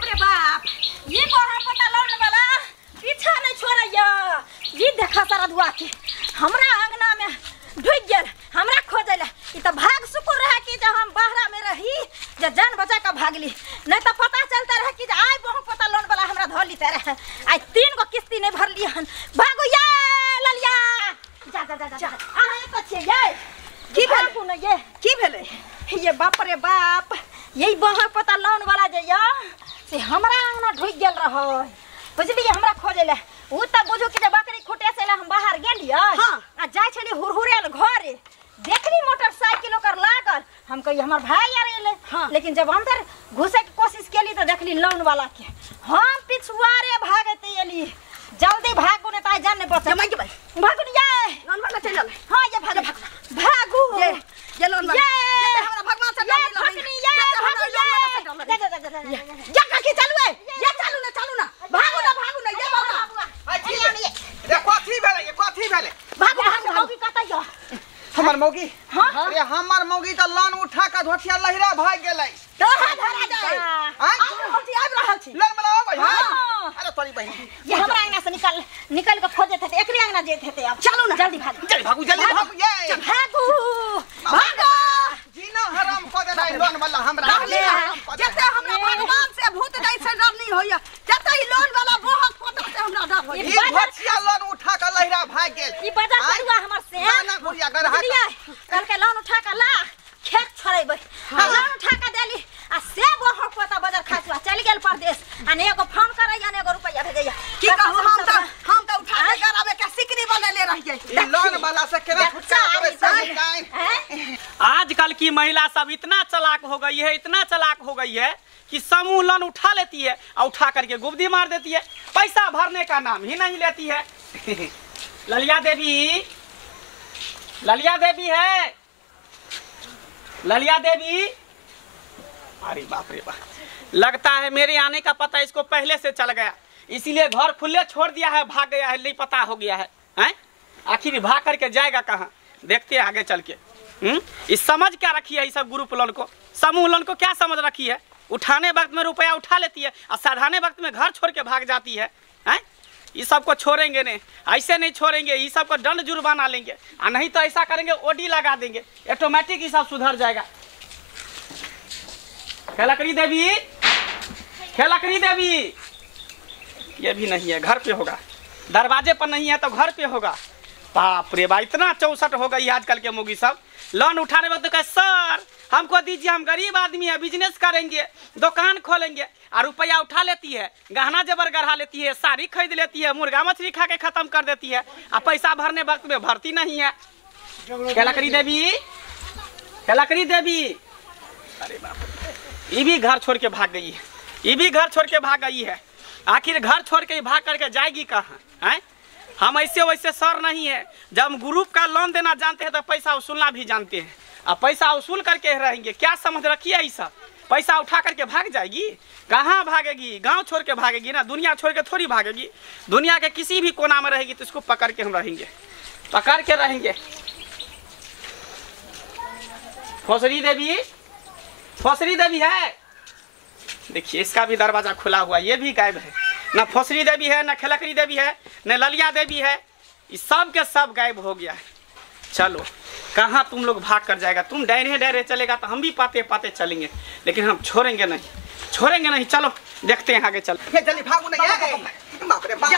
बाप रे बाप, ये बड़ा पता लौट वाला पीछा नहीं छोड़ैया। ये देखा सारा दुआ के हमरा अंगना में ढुक गेल, हमरा खोजले। ई तो भाग सुकुर रहा कि जब हम बाहरा में रही जे जान बचा के भागली, नहीं तो पता चलता रहा कि आय बहु पता लोन वाला हमरा धर ली रहे। आज 3 गो किस्ती नहीं भरली हन। भागो ये ललिया, जा जा जा जा अरे तो छे ये की भागू न ये की भेले। ये बाप रे बाप, यही बहु पता लोन वाला जे या से हमरा अंगना ढुक गेल रहो। बुझली हमरा खोजले। उ त बुझू कि बकरी खुटे से हम बाहर गेलिए। हां आ जाय छली हुरहुरेल घरे, देखली मोटरसाइकिल ओकर लागल। हम कही हमर भाई आ रहले। हाँ। लेकिन जब अंदर घुसे की कोशिश केली तो देखली लोन वाला के। हम पिछुआरे भागते एली, जल्दी भागू ने ताई जान ने बच जमाई के भाई भागू ने ये लोन वाला चल। हां ये भागो भागू ये लोन वाला ये हमरा भगवान से डर लगनी ये भागू ये जा काकी चलू ए ये चलू ना भागू ना ये बाबा ये कथी भेले ये कथी भेले। भागू मौगी कतै यो हमर मौगी। हां अरे हमर मौगी त लोन उठा के धोथिया लहिरा भाग गेलै। तो धरा जाए हां होती आब रहल छी लोन वाला आबै। हां अरे तोरी बहिन ये हमरा अंगना से निकल के खोजे थे एकरे अंगना जेत हेते। अब चलू ना जल्दी भागू ये भागू भागो जीना हराम क देना लोन वाला हमरा। जते हमरा भगवान से भूत नहीं से डर नहीं होया, जते ही लोन वाला बहुत पता से हमरा डर होया। ई धोथिया लोन उठा के लहिरा भाग गेल। ई बजा करुआ हमर से ना गुड़िया गरहा कल के लोन उठा के ला खेत छोड़ेबै। लोन उठा के देली आ से बहुत पता बाजार खासवा चल गेल परदेश। अने एगो फोन करैया अने एगो रुपया भेजैया। की कहू हम त उठा के गराबे के सिकरी बनले रहिए। ई लोन वाला से केना फुटका करे सही। आजकल की महिला सब इतना चालाक हो गई है, इतना चालाक हो गई है कि समूह लोन उठा लेती है और उठा करके गुब्दी मार देती है, पैसा भरने का नाम ही नहीं लेती है। ललिया देवी है, ललिया देवी। अरे बाप रे बाप, लगता है मेरे आने का पता इसको पहले से चल गया, इसीलिए घर खुले छोड़ दिया है, भाग गया है, नहीं पता हो गया है। हैं? आखिर भाग करके जाएगा कहाँ, देखते हैं आगे चल के। इस समझ क्या रखी है, इस सब ग्रुप लोन को, समूह लोन को क्या समझ रखी है। उठाने वक्त में रुपया उठा लेती है और साधाने वक्त में घर छोड़ के भाग जाती है। हैं? इस सब को छोड़ेंगे नहीं, ऐसे नहीं छोड़ेंगे, इस सब को दंड जुर्माना लेंगे, और नहीं तो ऐसा करेंगे ओडी लगा देंगे, ऑटोमेटिक ये सब सुधर जाएगा। खेलकरी देवी, ये भी नहीं है, घर पे होगा, दरवाजे पर नहीं है तो घर पे होगा। बाप रे बाप, इतना 64 हो गई आजकल के मुगी सब। लोन उठाने वक्त तो कहे सर हमको दीजिए, हम गरीब आदमी है, बिजनेस करेंगे, दुकान खोलेंगे, और रुपया उठा लेती है, गहना जेवर गढ़ा लेती है, साड़ी खरीद लेती है, मुर्गा मछली खा के खत्म कर देती है, और पैसा भरने वक्त में भरती नहीं है। खेलकरी देवी, अरे बाप, ये भी घर छोड़ के भाग गई है, ये भी घर छोड़ के भाग गई है। आखिर घर छोड़ के भाग करके जाएगी कहाँ। हैं? हम ऐसे वैसे सर नहीं है, जब हम ग्रुप का लोन देना जानते हैं तो पैसा वसूलना भी जानते हैं, अब पैसा वसूल करके रहेंगे। क्या समझ रखिए, ऐसा पैसा उठा करके भाग जाएगी, कहाँ भागेगी, गांव छोड़ के भागेगी ना, दुनिया छोड़ के थोड़ी भागेगी। दुनिया के किसी भी कोना में रहेगी तो इसको पकड़ के हम रहेंगे, पकड़ के रहेंगे। फौसरी देवी है, देखिए इसका भी दरवाजा खुला हुआ, ये भी गायब है। ना फौसरी देवी है, ना खेलकरी देवी है, न ललिया देवी है, इस सब के सब गायब हो गया है। चलो कहाँ तुम लोग भाग कर जाएगा, तुम डरे चलेगा तो हम भी पाते पाते चलेंगे, लेकिन हम छोड़ेंगे नहीं। चलो देखते हैं आगे चल। जल्दी भागू ना ये। बाप रे बाप,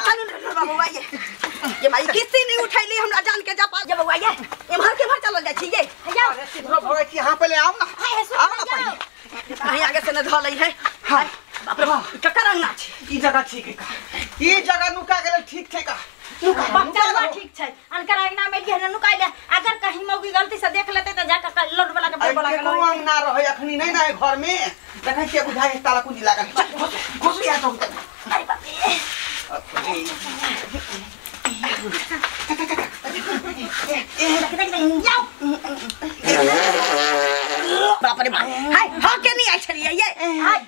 बाबूआ ये माई किसी नहीं उठैली, हमरा जान के जा पा जे बाबूआ ये एमहर के भर चल जाय छी ये। अरे सीधो भगै छी, यहां पहले आओ ना, आओ ना पहले। कहीं आगे से न धलै है। हां बाप रे बाप, ककर अंगना छी, ई जगह ठीक है का, ई जगह नुका गेल ठीक छै का, नुका ठीक छै, अनकर अंगना में जे नुकाइले, अगर कहीं मौगी गलती से देख लेते त जाके लोड वाला के बोला के कोनो अंगना रहे अखनी नहीं ना घर में, देखै छियै बुझाइ ताला कुंजी लागल, घुस या तो। अरे बाप रे, बाप रे बाप, हाय हां के नहीं आई छलिए ये। हाय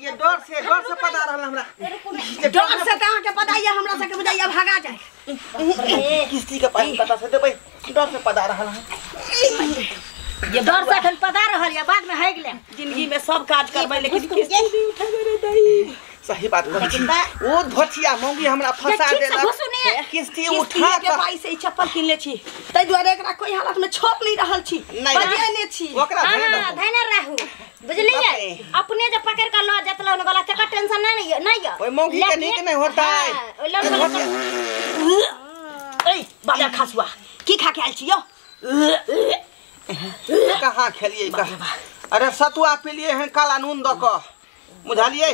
ये डर से पता रहल हमरा, डर से कहां के पता ये हमरा से के बुझाइया भागा जाए। किसी के पास पता से देबै, डर से पता रहल ये डर से पता रहल या बाद में है गेले। जिंदगी में सब काज करबै लेकिन किसी भी उठा रे दही। सही बात बोली लेकिन बा ओ धोतिया मौगी हमरा फंसा ठीक से देलक घुसुने किस्ती उठा उठा के पाई से चप्पल किन ले छी तै दुआरे एकरा कोई हालत में छोप नहीं रहल छी नहीं, बजे ने छी ओकरा धैर्य हां रखो। धैर्य रहू बुझलिए अपने जे पकड़ कर लो जतला वाला तक टेंशन नहीं ओए मौगी के नीक नहीं होता है ओइ लोन वाला ए बाजा खसुआ की खा के आइल छी यो कहाँ खेलिए अरे सतुआ पिलिए हैं काला नून दो को बुझलिए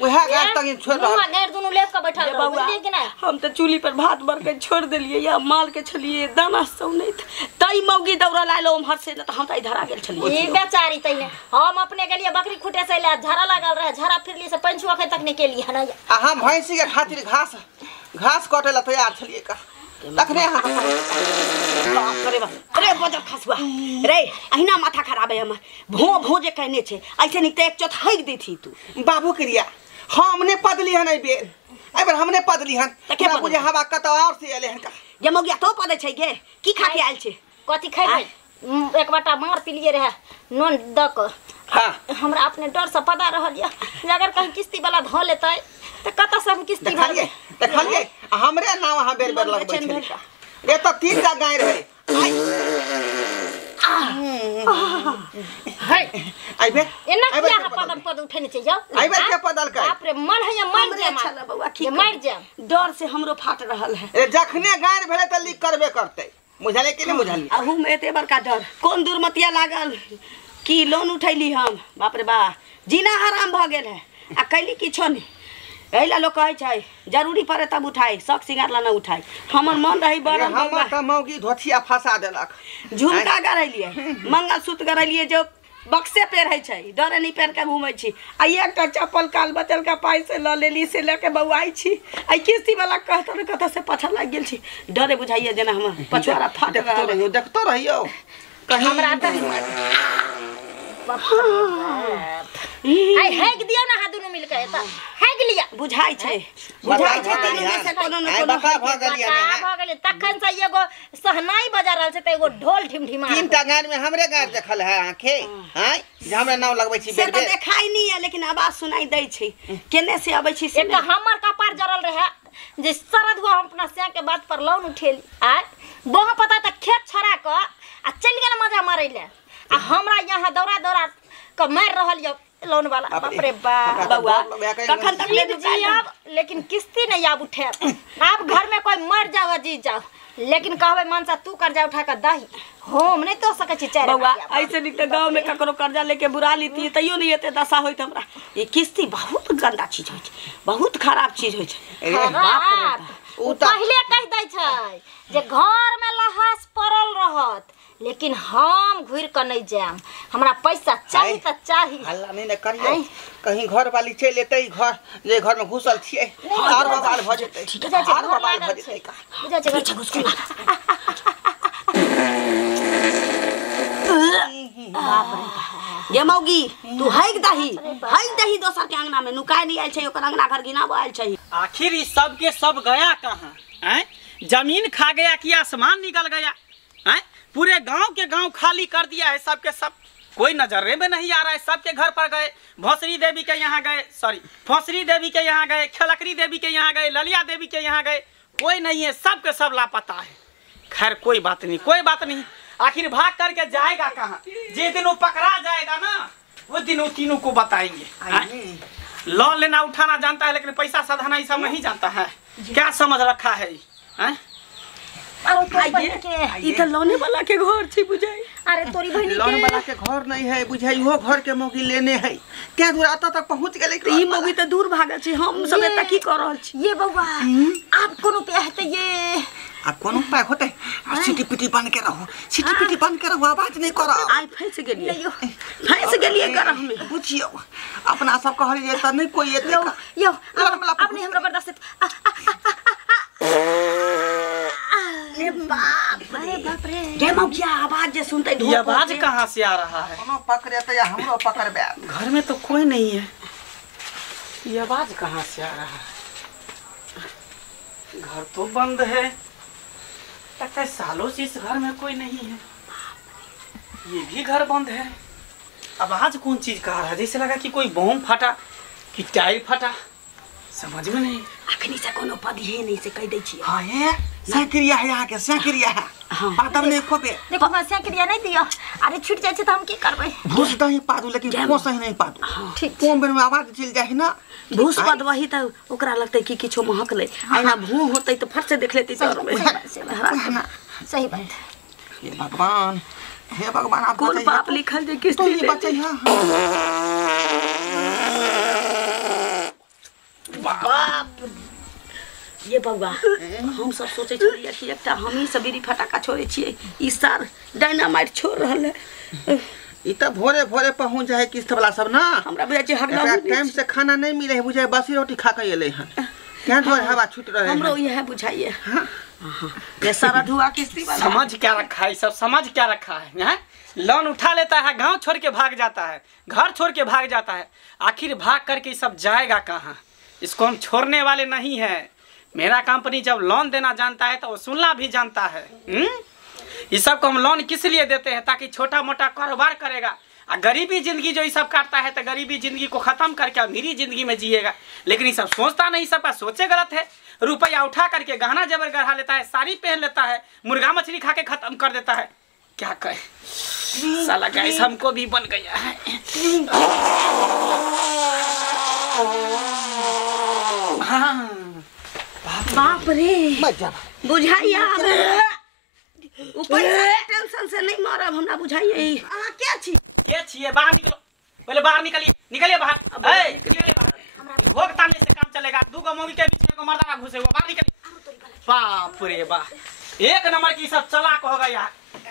वह गैस तक छोड़ मुंह रहा गैर दोनों लेप के बैठल ए रहो बउआ बुझलिए कि नहीं हम तो चूल्ही पर भात भर के छोड़ देलिए या माल के छलिए दाना सौ नहीं तई मौगी दौड़ा लालो उम्हर से त हम त इधर आ गेल छलिए ई बेचारी तइने हम अपने के लिए बकरी खुटे से ले झाड़ा लगल रहे झाड़ा फिरली से पंचुआ के तक के लिए ना हम भैंसी के खातिर घास काटे ला तैयार छलिए का तखने बाप रे बाप रे बजा खसुआ रे अहिना माथा खराब है हमर भो जे कहने छे ऐसे नहीं त एक चोथ हक देथी तू बाबू क्रिया हमने पदली हन ए बेर एबर हमने पदली हन त के क्या बुझे हवा कत और से एले हन का ये मौगिया तो पदे छै गे की खा के आइल छे कथी खाइ एक बाटा मार पिलिए रहे नोन द क हां हमरा अपने डर से पता रहल या अगर कहीं किस्ती वाला ध लेतै त कत से हम किस्ती भरबे देखलिए हमरे नाम वहां बेर बेर लगबै छै ए तो 3 टा गाय रहे है आइबे एना किया पद उठेने छै जाओ आइबे के पदल का बाप रे मन है मर हमरे जे अच्छा बउआ की मर जे डर से हमरो फाट रहल है ए जखने गाय भेले त लीक करबे करते बुझले कि नहीं बुझली अहू में एते बड़का डर कोन दुर्मतिया लागल की लोन उठैली हम बाप रे बा जीना हराम भ गेल है आ कैली किछो नहीं एला लोग कहै छै जरूरी पड़े तब उठाई शक सिंगार ला न उठाई हमर मन रही बड़ हम त मौगी धोतिया फंसा देलक झुमका गरैलिए मंगलसूत्र गरैलिए जो बक्से पेरहै छै डरे नहीं पेर के घूमै छी आ एकटा चप्पल काल बचल का पाई से ल लेली से लेके बउआई छी आ किस्ती वाला कहत न कत से पाछा लाग गेल छी डरे बुझाइए जेना हमर पछुआरा फाट देखतो रहियो हमरा त आई हैक दियो ना हा दुनु मिलके त हैक लिया बुझाई छै तीनों में से कोनो न कोनो बका भ गेलिए भ गेले तखन से एगो सहनाई बजा रहल छै त एगो ढोल ढिमढिमा 3 टा गाय में हमरे गाय देखल है आंखे हैं जे हमरा नाम लगबै छी से बेर तो बेर देखाई नहीं है लेकिन आवाज सुनाई दै छै केने से आबै छी से एक हमर कपार जरल रहे जे सरद हुआ हम अपना से के बात पर लोन उठेली आ बोह पता त खेत छोड़ा क आ चल गेल मजा मारै ले आ हमरा यहाँ दौड़ा दौड़ा क मार रहल य लोन वाला बाप रे बाप बउआ कखन तक ले जी अब लेकिन किस्ती नहीं अब उठे आप घर में कोई मर जाओ जी जाओ लेकिन कहबे मनसा तू कर्जा उठा कर दही हम नहीं तो सके छी चार बउआ ऐसे नहीं तो गांव में ककरो कर्जा लेके बुरा लीती तैयो नहीं एते दशा होइत हमरा ये किस्ती बहुत गंदा चीज होय छै बहुत खराब चीज होय छै खराब उ पहले कह दै छै जे घर में लहास पड़ल रहत लेकिन हम घुर के नहीं जाम हमरा पैसा चाहिए त चाहिए हल्ला नहीं न करियो कहीं घर वाली चल एतै घर जे घर में घुसल छिए और बवाल भ जेतै और बवाल भ जेतै का बुझा छै घर घुस ये मौगी तू हैक दही दोसर के अंगना में नुकाय नहीं आयल छै ओकर अंगना घर गिनाबो आयल छै आखिर इस सब के सब गया कहाँ हैं? जमीन खा गया कि आसमान निकल गया हैं? पूरे गांव के गांव खाली कर दिया है सबके सब कोई नजरे में नहीं आ रहा है सबके घर पर गए भोसरी देवी के यहाँ गए सॉरी भोसरी देवी के यहाँ गए खलकरी देवी के यहाँ गए ललिया देवी के यहाँ गए कोई नहीं है सबके सब लापता है खैर कोई बात नहीं आखिर भाग करके जाएगा कहाँ जिस दिन वो पकड़ा जाएगा ना वो दिन वो तीनों को बताएंगे लोन लेना उठाना जानता है लेकिन पैसा साधना ये सब नहीं जानता है क्या समझ रखा है हैं? ई त लोने वाला के घर छी बुझाई अरे तोरी बहनी लोन वाला के घर नहीं है बुझाई वो घर के मौगी लेने है क्या दूर आता तक पहुंच गेले ई मौगी त दूर भागल छी हम सब एत की कर रहल छी ये बउआ आप कोनो पे है त ये अब कोनो उपाय होते सिटी पिटी बन के रहो आवाज नहीं करो आई फंस गेलिए कर हम बुझियो अपना सब कहलिए त नहीं कोई एते यो अपने हमरा बर्दाश्त अरे बाप रे ये मौगिया आवाज जे सुनते ये आवाज कहाँ से आ रहा है कोनो पकड़े त या हमरो पकड़बे घर में तो कोई नहीं है ये आवाज कहाँ से आ रहा है घर तो बंद है लगता है सालों से इस घर में कोई नहीं है ये भी घर बंद है आवाज कौन चीज का आ रहा है जैसे लगा कि कोई बम फटा कि टायर फटा समझ में नहीं। अखनी से कोनो पद है नहीं से कह दै छी। हां ये सैक्रिया है यहाँ के सैक्रिया है। हाँ। पातर नहीं खोबे देखो मैं सैकड़िया नहीं दियो। अरे छूट जाए तो हम की करबै? भूस दही पादू लेकिन कोस ही नहीं पादू। ठीक कोन बेर में आवाज चल जाए ना भूस पद वही त ओकरा लगतै कि किछो महक ले आइना भू होतै तो फट से देख लेतै सर में। सही बात। हे भगवान आप कौन पाप लिखल जे किस तो ये बच्चे बाप ये बउआ हम सब सोचे छलिए कि एकटा हम ही सब बीड़ी फटाका छोड़े छिए ई सार डायनामाइट छोड़ रहल है। ई त भोरे भोरे पहुंच जाए किस्त वाला सब ना। हमरा बुझाइ छै हगला टाइम से खाना नहीं मिले है बुझाए बसी रोटी खा के एले हन क्या तो हवा छूट रहे हमरो यह बुझाइए। ये सारा धुआ किस्ती वाला समझ क्या रखा है, सब समझ क्या रखा है, हैं? लोन उठा लेता है, गांव छोड़ के भाग जाता है, घर छोड़ के भाग जाता है, आखिर भाग करके सब जाएगा कहाँ? इसको हम छोड़ने वाले नहीं है। मेरा कंपनी जब लोन देना जानता है तो वसूलना भी जानता है। इस सब को हम लोन किस लिए देते हैं? ताकि छोटा मोटा कारोबार करेगा। गरीबी जिंदगी जो ये सब काटता है तो गरीबी जिंदगी को खत्म करके अमीरी जिंदगी में जिएगा। लेकिन ये सब सोचता नहीं, सबका सोचे गलत है। रुपया उठा करके गहना जबर गढ़ा लेता है, साड़ी पहन लेता है, मुर्गा मछली खा के खत्म कर देता है। क्या कहे साला गैस हमको भी बन गया है। हाँ बाप रे मजा बुझाइए ऊपर टेंशन से नहीं मारब हमरा बुझाइए। क्या छी क्या छिए? बाहर निकलो, पहले बाहर निकलिए, निकलिए बाहर। निकलिए बाहर, भोग तानने से काम चलेगा। दो गो मौगी के बीच में को मर्दाना घुसे हुआ, बाहर निकलिए। बाप रे बाप, एक नंबर की सब चालाक हो गया।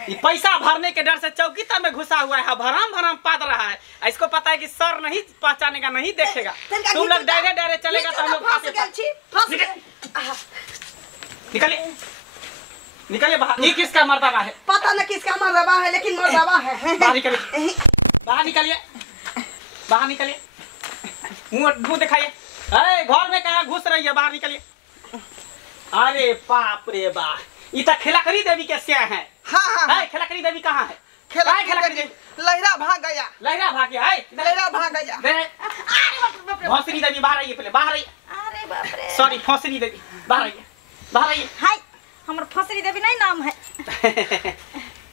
ये पैसा भरने के डर से चौकी तक में घुसा हुआ है, भरम भरम पाद रहा है। इसको पता है कि सर नहीं पहचानेगा, नहीं देखेगा। तुम लोग डायरे डायरे चलेगा तो हम लोग निकलिए, निकलिए बाहर। ये किसका मर्दाना है? पता न किसका मर्दाबा है, लेकिन मर्दाबा है। बाहर निकलिए, बाहर निकलिए, बाहर निकलिए। मुंह दिखाइए। घर में कहाँ घुस रही है? बाहर निकलिए। अरे बाप रे बाप, ये तो खिलाकरी देवी के से है। हाँ खिलाकरी देवी कहाँ है? खिलाकरी देवी लहरा भाग गया। लहरा भाग गया है, लहरा भाग गया। भौसरी देवी बाहर आइए, पहले बाहर आइए। अरे बाप रे, सॉरी भौसरी देवी बाहर आइए, बाहर आइए। हाय हमरा फसरी देवी नहीं नाम है।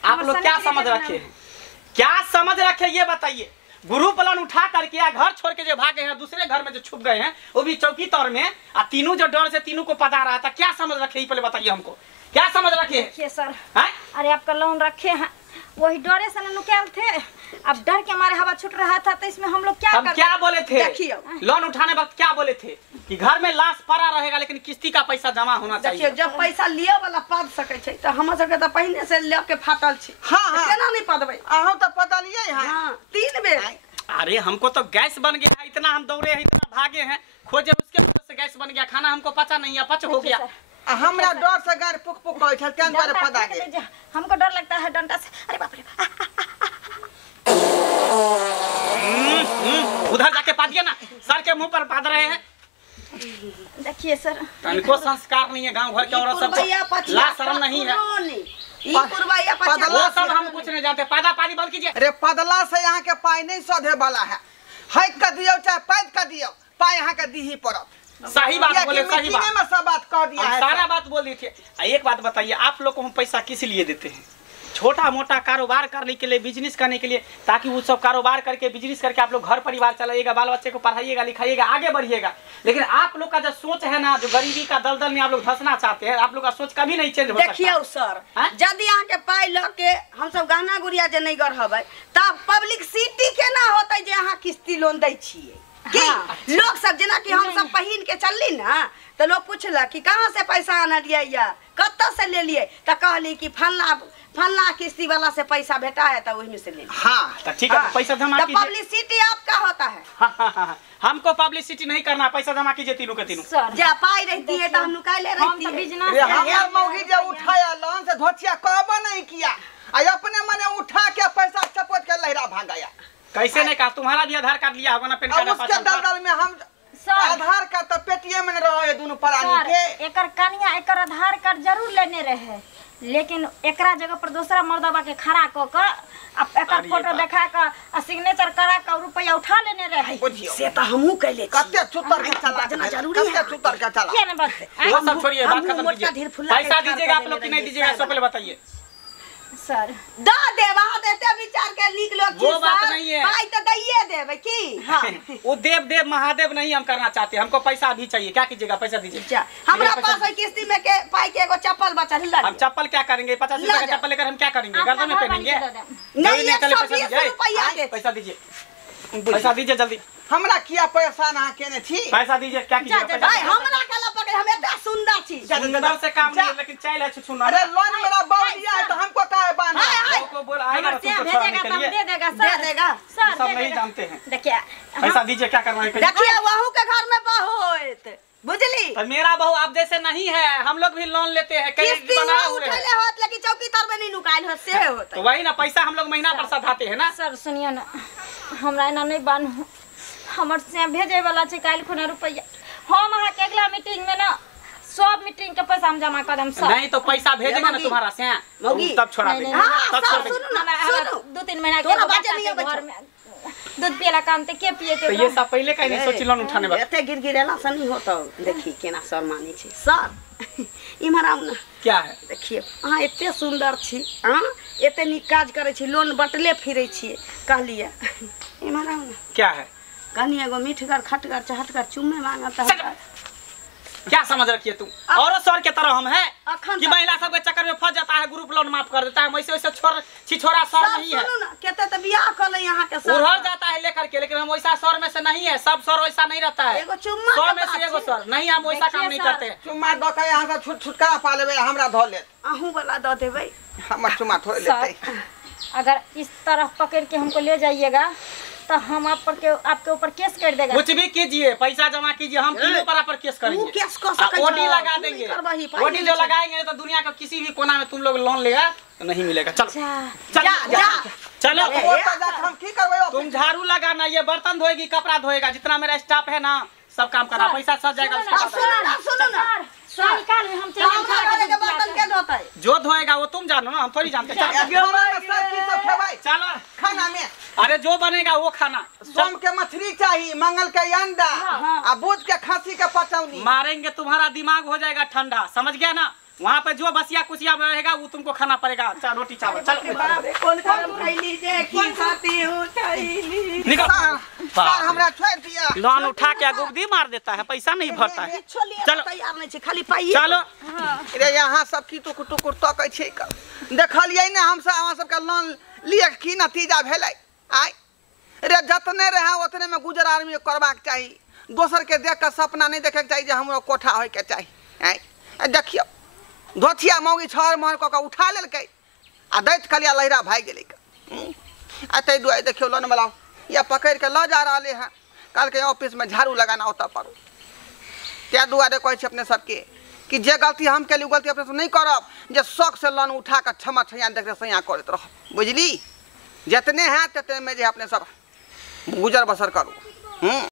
आप लोग क्या समझ रखे हैं? क्या समझ रखे ये बताइए। गुरु पलन उठा करके या घर छोड़ के जो भागे हैं, दूसरे घर में जो छुप गए हैं, वो भी चौकी तौर में, और तीनों जो डर से तीनों को पता रहा था। क्या समझ रखे ये पहले बताइए हमको, क्या समझ रखे हैं? देखिए सर, हैं? अरे आपका लोन रखे हैं, वही डरे से नुकाल थे। अब डर के हमारे हवा छूट रहा था, तो इसमें हम लोग क्या हम क्या बोले थे? देखिए लोन उठाने वक्त क्या बोले थे कि घर में लाश पड़ा रहेगा, लेकिन किस्ती का पैसा जमा होना देखिए चाहिए। जब पैसा लियो वाला पाद सके छै तो हम सबके तो पहले से लेके फाटल छी। हाँ। केना नहीं पदबै? अहूँ तो पता लिए है। हाँ 3 बेर। अरे हमको तो गैस बन गया है, इतना हम दौड़े हैं, इतना भागे हैं, खोजे, उसके वजह से गैस बन गया। खाना हमको पचा नहीं है, पच हो गया। हमरा डर से गार पुक पुक करे छल, केन द्वारे पता गे। हमको डर लगता है डंडा से। अरे बाप रे, उधर जाके पा दिया ना, सर के मुंह पर पाद रहे हैं। देखिए सर, इनको संस्कार नहीं है। गांव घर के औरत सबको ला शर्म नहीं है। ई पुरवैया पचा वो सब हम कुछ नहीं जानते। पादा पानी बंद कीजिए। अरे पदला से यहाँ के पाई नहीं सधे वाला है। हैक कर दियो चाहे पैद कर दियो, पाई यहाँ के दीही पड़त। सही बात बोले, सही बात। में सब बात कह दिया है। सारा बात बोल दी थी। एक बात बताइए, आप लोग को हम पैसा किस लिए देते हैं? छोटा मोटा कारोबार करने के लिए, बिजनेस करने के लिए, ताकि वो सब कारोबार करके, बिजनेस करके आप लोग घर परिवार चलाइएगा, बाल बच्चे को पढ़ाइएगा, लिखाइएगा, आगे बढ़िएगा। लेकिन आप लोग का जो सोच है ना, जो गरीबी का दलदल में आप लोग धंसना चाहते हैं, आप लोग का सोच कभी नहीं चेंज हो सकता। देखिए सर, हाँ? यदि यहाँ के पाई ल के हम सब गहना गुड़िया जे नहीं गढ़बै, तब पब्लिक सिटी केना होतै जे अहाँ किस्ती लोन दै छियै? हाँ। लोग सब जेना कि हम सब पहिन के चलली ना, तो लोग पूछलक कि कहाँ से पैसा आनलिए या कत्ता से ले लिए, तो कहली कि फलना किस्ती वाला से पैसा भेटा है, तो वही में से ले लिए। हाँ तो ठीक है, तो पैसा जमा तो कीजिए। पब्लिसिटी आपका होता है। हाँ। हमको पब्लिसिटी नहीं करना, पैसा जमा कीजिए तीनों के तीनों। सर जा पाई रहती है तो हम निकाले हम रहती तो है। बिजनेस हमार मौगी जो उठाया लोन से धोतिया कहबो नहीं किया, अपने मने उठा के पैसा चपोट के लहरा भाग गया। कैसे नहीं कहा? तुम्हारा भी आधार कार्ड लिया होगा ना, पैन और कार्ड, उसके पहचान कार्ड। दलदल में हम सर आधार कार्ड तो पेटीएम में रहे दोनों प्राणी सर, के। एकर कनिया एकर आधार कार्ड जरूर लेने रहे, लेकिन एकरा जगह पर दूसरा मर्दबा के खड़ा क के एकर फोटो देखा के आ सिग्नेचर करा के रुपया उठा लेने रहे। से तो हमहू कहले कते चुतर के चला बाजना जरूरी है। कते चुतर के चला क्या न बस वो सब छोड़िए, बात खत्म मोटा ढेर कीजिए। फुल्ला पैसा के दीजिएगा आप कर लोग कि देले नहीं दीजिएगा, सब पहले बताइए। सर दा देवा देते विचार के लिख लो वो बात नहीं है। भाई तो दइए देबे की। हां वो देव महादेव नहीं हम करना चाहते, हमको पैसा अभी चाहिए। क्या कीजिएगा, पैसा दीजिए। हमरा पास है किस्ती में के पाई के एगो चप्पल बचल ला। हम चप्पल क्या करेंगे, 50 रुपए का चप्पल लेकर हम क्या करेंगे, गर्दन में पहनेंगे? नहीं ये चले, 120 रुपया दे। पैसा दीजिए, पैसा दीजिए जल्दी। हमरा किया पैसा ना केने छी? पैसा दीजिए, क्या कीजिएगा? भाई हमरा कला पकड़ हम इतना सुंदर छी। सुंदर से काम नहीं है, लेकिन चाय ले छुछुना। अरे लोन मेरा बहु दिया है तो हमको काहे बांधा? को बोल आएगा अगर तो से तुमको छोड़ने भेजेगा के तो हम लिए। दे देगा दे सर। देगा। सर सब दे नहीं देगा। जानते हैं। देखिए पैसा दीजिए, क्या करना है? देखिए वहू के घर में बहुत बुझली तो मेरा बहू आप जैसे नहीं है, हम लोग भी लोन लेते हैं, क्रेडिट किस्ती बनाए में हुए हैं। उठले होत लेकिन चौकीदार में नहीं नुकाइल होत से होत। तो वही ना, पैसा हम लोग महीना पर सधाते हैं ना। सर सुनिए ना, हमरा एना नहीं बानू, हमर से भेजे वाला छै काल खुना रुपया। हम अहाँ के अगला मीटिंग में ना सब मीटिंग के पैसा हम जमा कर देम सर। नहीं तो पैसा भेजेगा ना तुम्हारा से, मौगी। तब छोड़ा नहीं, देंगे, नहीं, तब हाँ, छोड़ सब देंगे। सुनो ना, सुनो। 2-3 महीना के तोरा बच्चा बाजे नहीं के है घर में दूध पियला काम ते के पिए तो ये सब पहले कहीं नहीं सोची लोन उठाने बात। एते गिरगिरेला से नहीं होता। देखी केना सर मानी छै सर। इमहर आउ ना, क्या है? देखिए अहाँ एते सुंदर छी, हाँ एते नीक काज करे छी, लोन बटले फिरे छिए। कहलिए इमहर आउ ना, क्या है? कनी एगो मीठगर खटगर चहटगर चुम्मे मांगत है। क्या समझ रखी है तुम? औरत सर के तरह हम है अखन कि तक- महिला सब के चक्कर में फंस जाता है, ग्रुप लोन माफ कर देता है। वैसे वैसे छिछोरा सर सर नहीं है, सुनू ना, केते तो बियाह कर ले यहाँ के सर। उड़हर जाता है लेकर के, लेकिन हम वैसा सर में से नहीं है। सब सर वैसा नहीं रहता है, एगो चुम्मा 100 के में से बात एगो छै। सर नहीं, हम वैसा काम नहीं देखिए करते हैं। चुम्मा दो के यहाँ से छुटकारा पा लेबे, हमरा धो ले। अहूँ वाला दे देबै। हमर चुम्मा थोड़े सर लेते। अगर इस तरफ पकड़ के हमको ले जाइएगा तो हम आपके ऊपर केस कर देगा। कुछ भी कीजिए, पैसा जमा कीजिए, हम तीनों पर केस वो करेंगे। केस कर सकै ओडी छौ, लगा तू देंगे। नहीं करबही, पाई ओडी नहीं जो छै। लगाएंगे तो दुनिया के किसी भी कोना में तुम लोग लोन लेगा तो नहीं मिलेगा। चलो जा जा जा चलो, वो तो जाके हम की करबे? तुम झाड़ू लगाना, ये बर्तन धोएगी, कपड़ा धोएगा, जितना मेरा स्टाफ है ना सब काम करना। पैसा सज जाएगा सुनो उसका ना, बताइए। सुनो ना, सुनो ना। सर निकाल हम चले हमरा घरे के बर्तन के धोतै? जो धोएगा वो तुम जानो ना, हम थोड़ी जानते। चलो गेहूं में सब की सब खेबै चलो, खाना में। अरे जो बनेगा वो खाना। सोम के मछली चाहिए, मंगल के अंडा, आ बुध के खांसी के पचौनी। मारेंगे तुम्हारा दिमाग हो जाएगा ठंडा, समझ गया ना? वहाँ पे जो बसिया कुसिया में रहेगा वो तुमको खाना पड़ेगा। रोटी चावल। चलो कौन करम खैली जे की खाती उठैली। निकल। सर हमरा छोड़ दिया। लोन उठा के गुब्दी मार देता है, पैसा नहीं भरता है। छोलिए चलो। तैयार नहीं छै, खाली पाइए। चलो रे यहाँ सब की टुकुर टुकुर तकै छै। देखलियै ने हम सब अहाँ सबके लोन लिए की नतीजा भेलै। आइ रे जतने रहे उतने में गुजर आदमी करबाक चाही। दोसर के देख के सपना नहीं देखे के चाही जे हमरो कोठा होय के चाही। आइ देखियो धोथिया मौगी छर महर कऽ के उठा लेलकै आ दैत कलिया लहरा भाग गेलै। आ ताहि दुआरे देखियो लोन वाला या पकड़ के लऽ जा रहले हैं, कहलकै ऑफिस में झाड़ू लगाना ओतऽ पर। ताहि दुआरे कहै छी अपने सबके कि जे गलती हम केली गलती अपने से नहीं करब, जे शौक से लोन उठा के क्षमा छैया देख के सैया करैत रह। बुझली? जितने हैं ततने में जे अपने सब गुजर बसर करू।